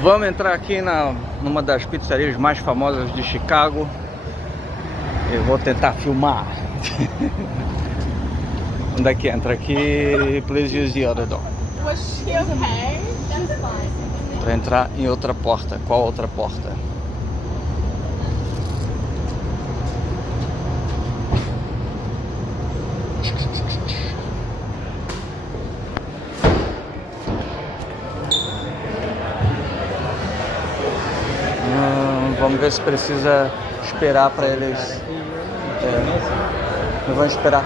Vamos entrar aqui numa das pizzarias mais famosas de Chicago. Eu vou tentar filmar. Onde é que entra? Aqui, please use the other door. Was she okay? That's fine. Para entrar em outra porta. Qual outra porta? Vamos ver se precisa esperar para eles. Não vão esperar.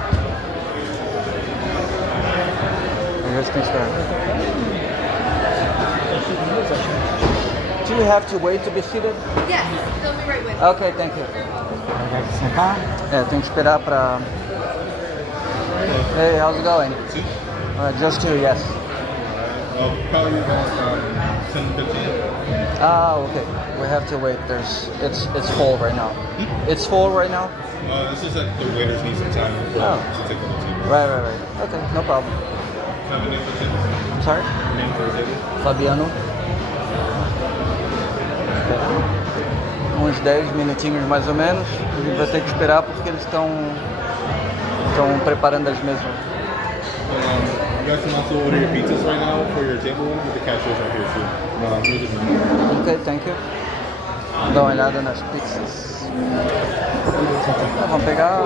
Vamos ver se tem que esperar. Do you have to wait to be seated? Yes, they'll be right with you. Okay, thank you. Tem que esperar para. Hey, how's it going? Just two, yes. Probably about 10-15. Okay. We have to wait. It's full right now. It's full right now. It's just that the waiters need some time to take on the table. Right. Okay, no problem. Can I have a name for the table? I'm sorry? Name for the table? Fabiano. Uns 10 minutinhos mais ou menos. A gente vai ter que esperar porque eles estão preparando as mesas. You guys can also order your pizzas right now for your table with the cashiers right here too. Here's the menu. Ok, thank you. Dá uma olhada nas pizzas. Vamos pegar.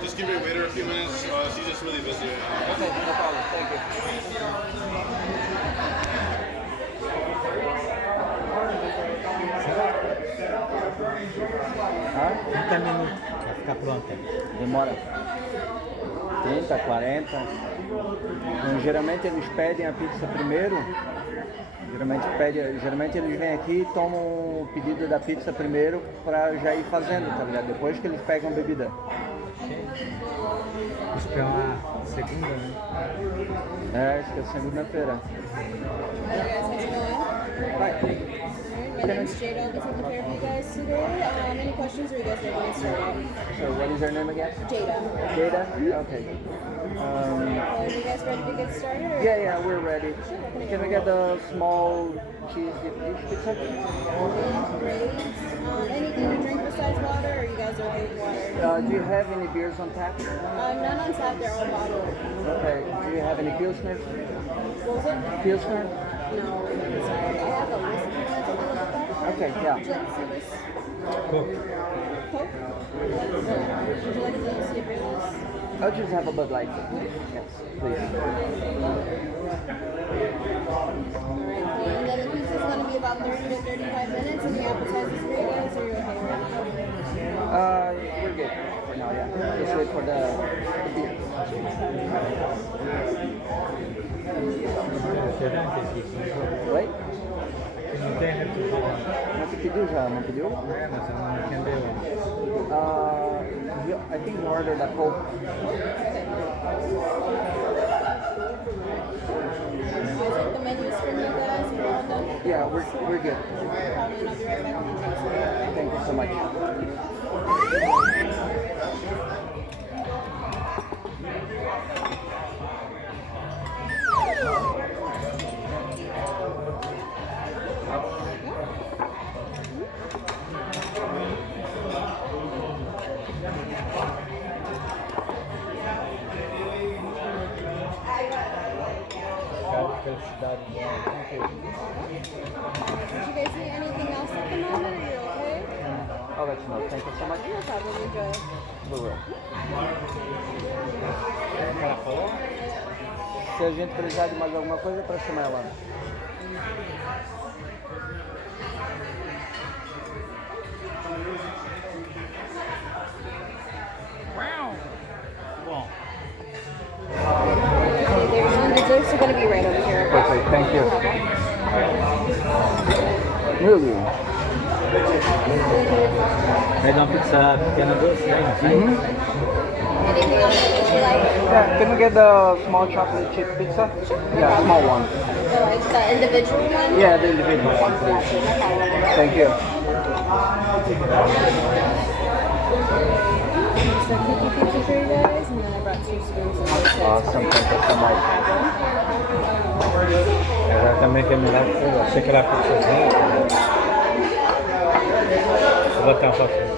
Just give your waiter a few minutes. She's just really busy. Okay, no problem. Thank you. Ah? 30 minutos para ficar pronta. Demora 30, 40. Geralmente eles pedem a pizza primeiro. Geralmente eles vêm aqui e tomam o pedido da pizza primeiro para já ir fazendo, tá ligado? Depois que eles pegam a bebida. Isso que é uma segunda, né? Acho que é segunda-feira. My name's Jada. I'll be taking care of you guys today. Any questions or you guys ready to get started? So what is your name again? Jada. Jada? Okay. Are you guys ready to get started? Or? Yeah, we're ready. Can we get the small cheese pizza? Great. Anything to drink besides water, or you guys are okay with water? Do you have any beers on tap? None on tap. They're all bottled. Okay. Do you have any Pilsner? What was it? Pilsner? No. Sorry. I have a list. If you want to take a look at that. Okay, yeah. Would you like to see this? Cook. Coke? Would you like to see a beer list? I'll just have a Bud Light. Yes, please. Alright, and then the pizza is going to be about 30 to 35 minutes, and the appetizers for you guys, are you okay with that? We're good for now, yeah. Just wait for the beer. Oi? Não tem refrigerante. Mas você pediu já, não pediu? É, mas eu não entendeu. I think you ordered a Coke. I'll take the menus from you guys, and we're all done. Yeah, we're good. Probably, and I'll be right back with the drinks. Okay? Thank you so much. Felicidade dela. Did you guys need anything else at the moment, or you're okay? I'll let you know. Thank you so much. No problem, enjoy. We will. O que ela falou? Se a gente precisar de mais alguma coisa, para chamar ela. Bom. There's desserts are going to be right over here. Perfect, thank you. Really? Pede uma pizza pequena doce, né? Anything else that you like? Yeah, can we get the small chocolate chip pizza? Yeah, small one. So like the individual one? Yeah, the individual one, please. Gotcha, no problem. Thank you. So cookie pizza for you guys, and then I brought 2 spoons of this. Awesome, thank you so much. Agora também que é melhor que eu achei que era pizzazinha. Vou botar uma foto.